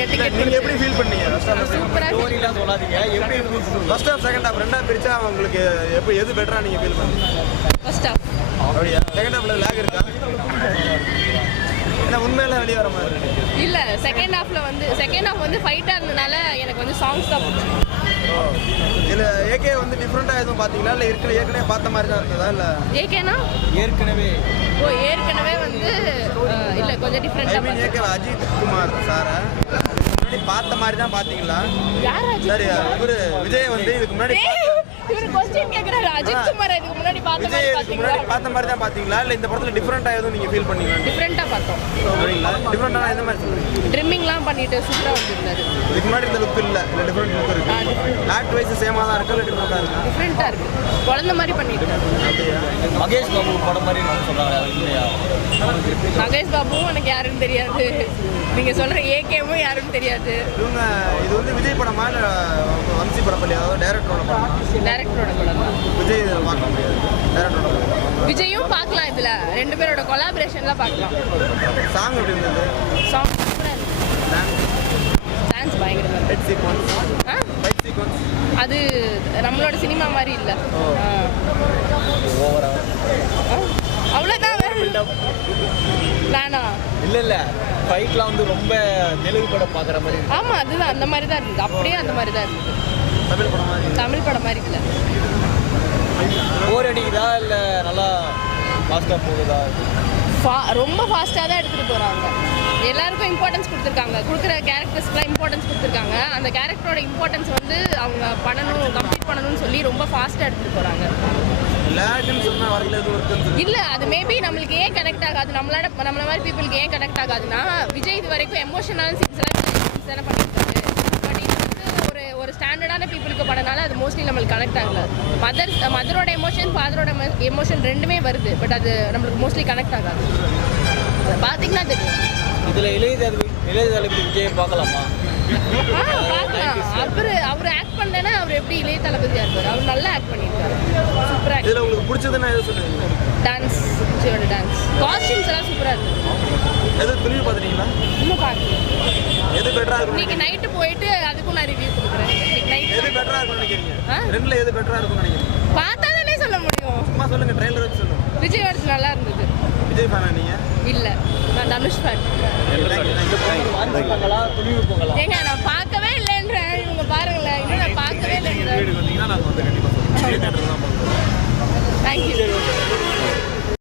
கொடுத்துருங்க டிக்கெட் நீங்க எப்படி ஃபீல் பண்ணீங்க? ஹாஃப் ஸ்டோரிலாம் சொல்லாதீங்க. எப்படி ஃபர்ஸ்ட் ஹாஃப் செகண்ட் ஹாஃப் ரெண்டா பிரிச்சா உங்களுக்கு எப்படி எது பெட்டரா நீங்க ஃபீல் பண்ணீங்க? ஃபர்ஸ்ட் ஆஃப் அப்படியா? செகண்ட் ஹாஃப்ல லேக் இருக்கா? ஏன்னா உண்மையில வெளியே வர மாதிரி இல்ல செகண்ட் ஹாஃப்ல வந்து செகண்ட் ஹாஃப் வந்து ஃபைட்டா இருந்தனால எனக்கு வந்து சாங்ஸ் தான் இல்ல ஏகே வந்து டிஃப்ரெண்டா எதுவும் பாத்தீங்களா இல்ல இருக்கிற ஏற்கனவே பார்த்த மாதிரி தான் இருந்ததா? இல்ல? ஏகேனா ஏற்கனவே. ஓ ஏற்கனவே வந்து இல்ல கொஞ்சம் ஐ டிஃப்ரெண்டா மீன் ஏகே அஜித் குமார் சார? முன்னாடி பார்த்த மாதிரி தான் பாத்தீங்களா சரி இவரு விஜய் வந்து இதுக்கு முன்னாடி இவரு கொஸ்டின் கேக்குறாரு. அஜித் குமார் இதுக்கு முன்னாடி பார்த்த மாதிரி பாத்தீங்களா பார்த்த மாதிரி தான் பாத்தீங்களா இல்ல இந்த படத்துல டிஃப்ரெண்டா எதுவும் நீங்க ஃபீல் பண்ணீங்களா? டிஃப்ரெண்டா பார்த்தோம். அப்படிங்களா? டிஃப்ரெண்டான எந்த மாதிரி ட்ரிம்மிங்லாம் பண்ணிட்டு சூப்பரா வந்திருந்தாரு. இதுக்கு முன்னாடி இந்த லுக் இல்ல. இல்ல டிஃப்ரெண்ட் லுக் இருக்கு. ஆக்ட் வைஸ் சேமா தான் இருக்கா? இல்ல டிஃப்ரெண்டா இருக்கா? டிஃப்ரெண்டா இருக்கு. குழந்தை மாதிரி பண்ணிட்டு. மகேஷ் பாபு படம் மாதிரி சொல்றாங்க. இல்லையா? மகேஷ் பாபுவும் எனக்கு யாருன்னு தெரியாது. நீங்க சொல்ற ஏகேவும் யாருன்னு தெரியாது. இவங்க இது வந்து விஜய் படமா? இல்ல வம்சி படப்பள்ளி அதாவது டேரக்டரோட படம்? டைரக்டரோட படம் தான். விஜய் இதில் பார்க்க முடியாது. டேரக்டரோட படம் விஜயும் பார்க்கலாம் இதுல. ரெண்டு பேரோட கொலாபரேஷன்ல பார்க்கலாம். சாங் எப்படி இருந்தது? சாங் டான்ஸ் பயங்கரமா. ஹெட் சீக்வன்ஸ் ஃபைட் சீக்வன்ஸ் அது நம்மளோட சினிமா மாதிரி இல்ல. ஓவரா ஆ. அவ்வளவுதான் வேணாம் இல்ல இல்ல. ஃபைட்லாம் வந்து ரொம்ப தெலுங்கு படம் பாக்குற மாதிரி இருக்கு ஆமா அதுதான். அந்த மாதிரி தான் இருந்தது. அப்படியே அந்த மாதிரி தான் இருந்தது. தமிழ் படம் மாதிரி இல்ல போர் அடிக்குதா இல்ல நல்லா ஃபாஸ்டா போகுதா? ஃபா- ரொம்ப ஃபாஸ்ட்டாக தான் எடுத்துகிட்டு போகிறாங்க எல்லாருக்கும் இம்பார்ட்டன்ஸ் கொடுத்துருக்காங்க. கொடுக்குற கேரக்டர்ஸ்க்குலாம் இம்பார்ட்டன்ஸ் கொடுத்துருக்காங்க. அந்த கேரக்டரோட இம்பார்ட்டன்ஸ் வந்து அவங்க பண்ணணும் கம்ப்ளீட் பண்ணணும்னு சொல்லி ரொம்ப ஃபாஸ்ட்டாக எடுத்துகிட்டு போகிறாங்க இல்லை அது மேபி நம்மளுக்கு ஏன் கனெக்ட் ஆகாது? நம்மளோட நம்மள மாதிரி பீப்புளுக்கு ஏன் கனெக்ட் ஆகாதுன்னா விஜய் இது வரைக்கும் எமோஷனல் சீன்ஸ் எல்லாம் scenes தானே பண்ணியிருக்காரு பட் இது வந்து ஒரு ஒரு ஸ்டாண்டர்டான பீப்புளுக்கு பண்ணனால அது மோஸ்ட்லி நம்மளுக்கு கனெக்ட் ஆகல. மதர் மதரோட எமோஷன் ஃபாதரோட எமோஷன் ரெண்டுமே வருது. பட் அது நம்மளுக்கு மோஸ்ட்லி கனெக்ட் ஆகாது. பார்த்தீங்கன்னா தெரியும். இதுல இளைய தளபதி இளைய தளபதி விஜயை பார்க்கலாமா? அவரு அவர் ஆக்ட் பண்ணலன்னா அவர் எப்படி இளைய தளபதியா இருப்பாரு? அவர் நல்லா ஆக்ட் பண்ணியிருக்காரு. சூப்பரா ஆக்ட் இதுல உங்களுக்கு பிடிச்சதுன்னா எது சொல்லுவீங்க டான்ஸ் விஜயோட டான்ஸ் காஸ்டியூம்ஸ் எல்லாம் சூப்பரா இருக்கு. எது பிரிவு பார்த்துட்டீங்களா? இன்னும் பார்க்கல. எது பெட்டரா இருக்கும்? இன்னைக்கு நைட்டு போயிட்டு அதுக்கும் நான் ரிவ்யூ கொடுக்குறேன் இன்னைக்கு நைட் எது பெட்டரா நினைக்கிறீங்க? ரெண்டுல எது பெட்டரா இருக்கும்னு நினைக்கிறீங்க? பார்த்தா தானே சொல்ல முடியும். சும்மா சொல்லுங்க வச்சு நல்லா இருந்தது. விஜய் ஃபேனா நீங்க? இல்ல நான் தனுஷ் ஃபேன் நான்